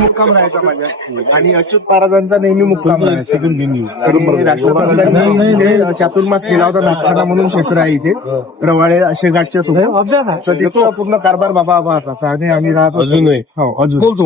मुक्काम राहायचा माझ्या आणि अच्युत महाराजांचा नेहमी मुक्काम राहायचा. चातुर्मास केला होता नागठाणा म्हणून क्षेत्र आहे इथे रवाळे असे घाटच्या सोबत, तर तिथं पूर्ण कारभार बाबा आणि आम्ही राहतो. अजूनही हो अजून बोलतो